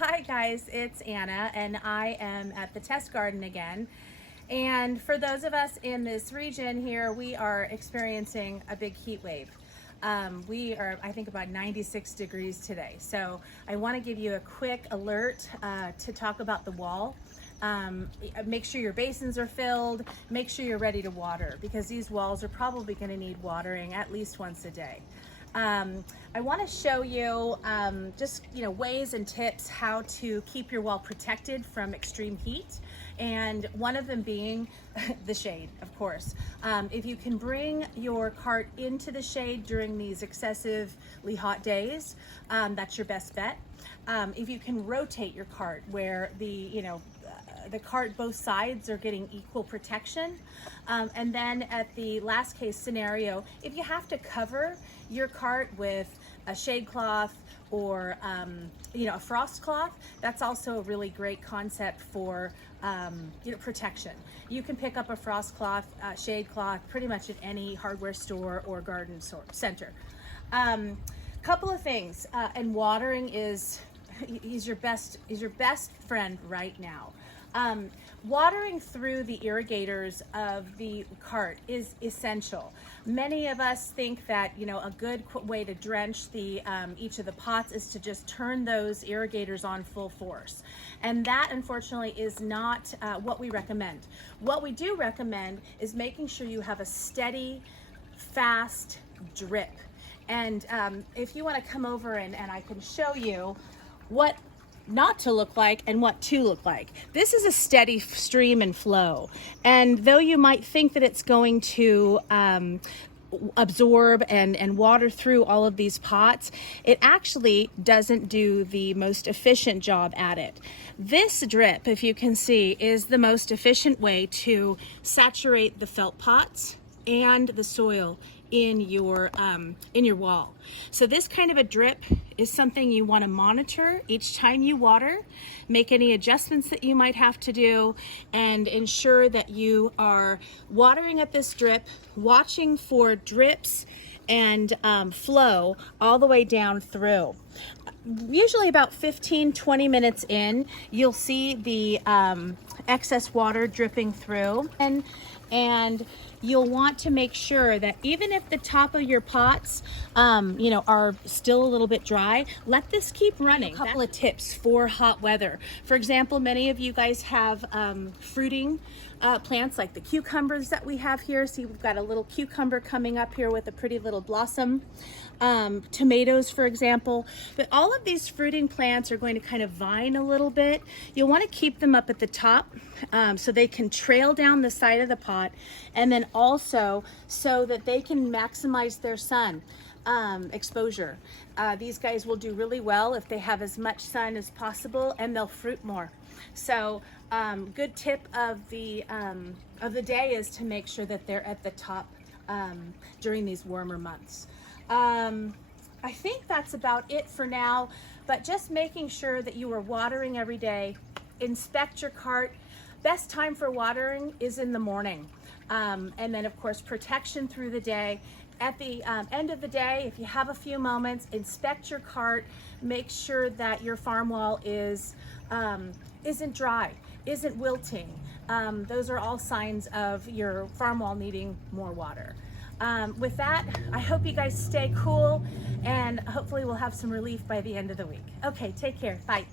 Hi guys, it's Anna and I am at the test garden again. And for those of us in this region here, we are experiencing a big heat wave. We are, I think, about 96 degrees today. So I want to give you a quick alert to talk about the wall. Make sure your basins are filled, make sure you're ready to water, because these walls are probably going to need watering at least once a day. I want to show you just ways and tips how to keep your wall protected from extreme heat, and one of them being the shade, of course. If you can bring your cart into the shade during these excessively hot days, that's your best bet. If you can rotate your cart where the cart, both sides are getting equal protection. And then at the last case scenario, if you have to cover your cart with a shade cloth or a frost cloth, that's also a really great concept for protection. You can pick up a frost cloth, shade cloth pretty much at any hardware store or garden center. Couple of things, and watering is your best friend right now. Watering through the irrigators of the cart is essential. Many of us think that a good way to drench the each of the pots is to just turn those irrigators on full force, and that unfortunately is not what we recommend. What we do recommend is making sure you have a steady, fast drip. And if you want to come over and I can show you what not to look like and what to look like. This is a steady stream and flow, and though you might think that it's going to absorb and water through all of these pots, it actually doesn't do the most efficient job at it. This drip, if you can see, is the most efficient way to saturate the felt pots and the soil in your wall. So this kind of a drip is something you want to monitor each time you water, make any adjustments that you might have to do, and ensure that you are watering at this drip, watching for drips and flow all the way down through. Usually about 15-20 minutes in, you'll see the excess water dripping through, and you'll want to make sure that even if the top of your pots are still a little bit dry, let this keep running. A couple of tips for hot weather. For example, many of you guys have fruiting plants like the cucumbers that we have here. See, we've got a little cucumber coming up here with a pretty little blossom. Tomatoes, for example. But all of these fruiting plants are going to kind of vine a little bit. You'll want to keep them up at the top so they can trail down the side of the pot, and then also so that they can maximize their sun exposure. These guys will do really well if they have as much sun as possible, and they'll fruit more. So good tip of the day is to make sure that they're at the top during these warmer months. I think that's about it for now, but just making sure that you are watering every day. Inspect your cart. Best time for watering is in the morning, and then of course protection through the day. At the end of the day, if you have a few moments, inspect your cart. Make sure that your farm wall isn't dry, isn't wilting. Those are all signs of your farm wall needing more water. With that, I hope you guys stay cool, and hopefully we'll have some relief by the end of the week. Okay, take care. Bye.